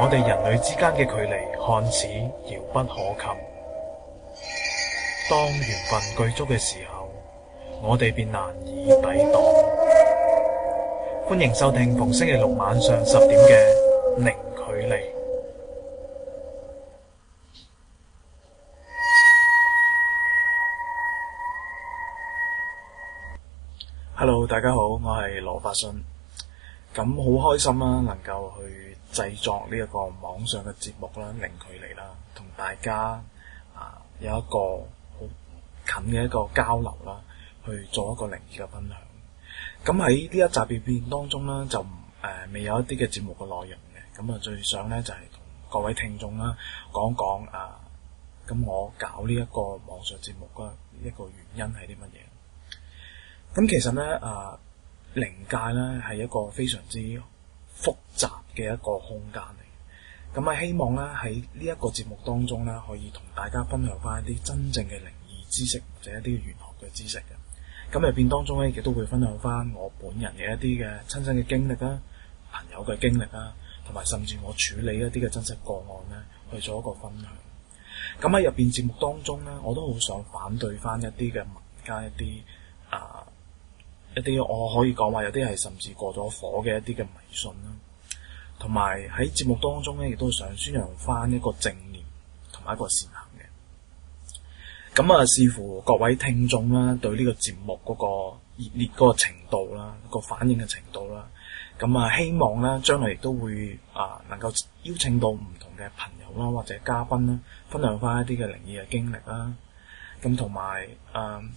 我哋人類之間嘅距離看似遙不可及，當緣分具足嘅時候，我哋便難以抵擋。歡迎收聽逢星期六晚上10點嘅零距離。Hello， 大家好，我係羅發信。咁好開心啦，能夠去製作呢一個網上嘅節目啦，零距離啦，同大家有一個好近嘅一個交流啦，去做一個靈異嘅分享。咁喺呢一集片當中咧，就未有一啲嘅節目嘅內容嘅。咁最想咧就係同各位聽眾啦講講咁我搞呢一個網上節目嘅一個原因係啲乜嘢？咁其實咧靈界咧係一個非常之複雜嘅一個空間嚟。咁希望咧喺呢一個節目當中咧，可以同大家分享翻一啲真正嘅靈異知識或者一啲玄學嘅知識嘅。咁入邊當中咧，亦都會分享翻我本人嘅一啲嘅親身嘅經歷啦、朋友嘅經歷啦，同埋甚至我處理一啲嘅真實個案咧，去做一個分享。咁喺入邊節目當中咧，我都好想反對翻一啲嘅民間一啲我可以講話有啲係甚至過咗火嘅一啲嘅迷信啦，同埋喺節目當中咧，亦都想宣揚翻一個正念同埋一個善行嘅。咁視乎各位聽眾啦，對呢個節目嗰個熱烈嗰個程度啦，個反應嘅程度啦，咁希望咧將來亦都會能夠邀請到唔同嘅朋友啦或者嘉賓啦，分享翻一啲嘅靈異嘅經歷啦。咁同埋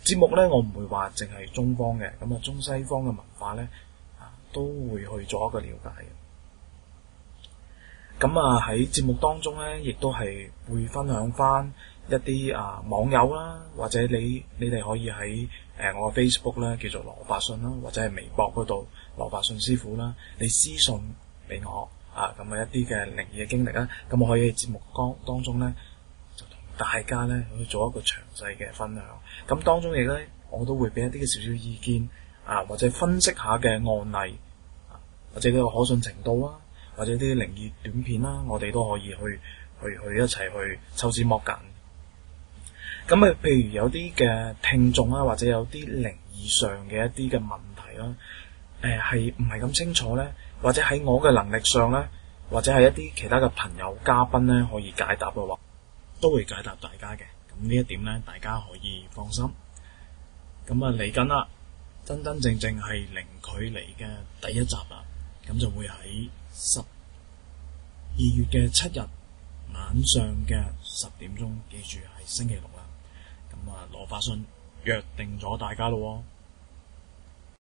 節目咧，我唔會話淨係中方嘅，咁中西方嘅文化咧都會去做一個了解嘅。咁喺節目當中咧，亦都係會分享翻一啲網友啦，或者你哋可以喺我嘅 Facebook 咧叫做羅發信啦，或者係微博嗰度羅發信師傅啦，你私信俾我咁一啲嘅靈異嘅經歷啦，咁我可以喺節目當中咧，大家咧去做一個詳細嘅分享，咁當中亦咧我都會俾一啲嘅少少意見或者分析下嘅案例，或者呢個可信程度啦，或者啲靈異短片啦，我哋都可以去一齊去抽絲剝繭。咁譬如有啲嘅聽眾啦，或者有啲靈異上嘅一啲嘅問題啦，係唔係咁清楚咧？或者喺我嘅能力上咧，或者係一啲其他嘅朋友嘉賓咧可以解答嘅話，都會解答大家嘅。咁呢一點咧，大家可以放心。咁嚟緊啦，真真正正係零距離嘅第一集啦。咁就會喺12月嘅7日晚上嘅10點鐘，記住係星期六啦。咁羅發信約定咗大家咯喎。